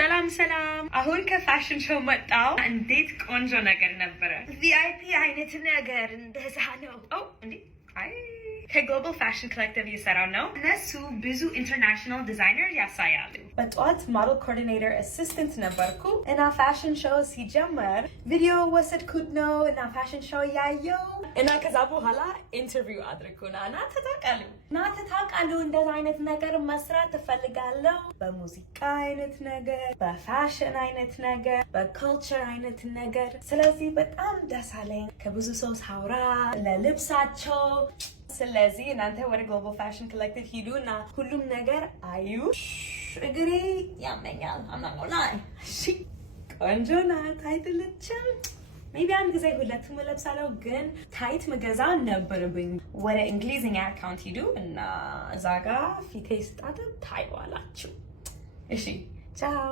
ሰላም ሰላም። አሁን ከፋሽን ሾው መጣው። እንዴት ቆንጆ ነገር ነበረ። ቪአይፒ አይነት ነገር እንደዛ ነው። እንዴ አይ ከግሎባል ፋሽን ኮሌክቲቭ እየሰራው ነው። እነሱ ብዙ ኢንተርናሽናል ዲዛይነር ያሳያሉ። በጠዋት ሞዴል ኮኦርዲኔተር አሲስታንት ነበርኩ እና ፋሽን ሾው ሲጀመር ቪዲዮ ወሰድኩት ነው እና ፋሽን ሾው ያየው እና ከዛ በኋላ ኢንተርቪው አድርኩና እና ተታውቃሉ እንደዛ አይነት ነገር መስራት እፈልጋለሁ። በሙዚቃ አይነት ነገር፣ በፋሽን አይነት ነገር፣ በካልቸር አይነት ነገር። ስለዚህ በጣም ደስ አለኝ ከብዙ ሰው ሳውራ ለልብሳቸው። ስለዚህ እናንተ ወደ ግሎባል ፋሽን ኮሌክቲቭ ሂዱ እና ሁሉም ነገር አዩ። እግሬ ያመኛል አናሞላይ። እሺ ቆንጆ ናት አይደለችም? ሜቢ አንድ ጊዜ ሁለቱም ለብሳለሁ፣ ግን ታይት መገዛ ነበረብኝ። ወደ እንግሊዝኛ አካውንት ሂዱ እና እዛ ጋ ፊቴ ስጣት ታይዋላችሁ። እሺ ቻው።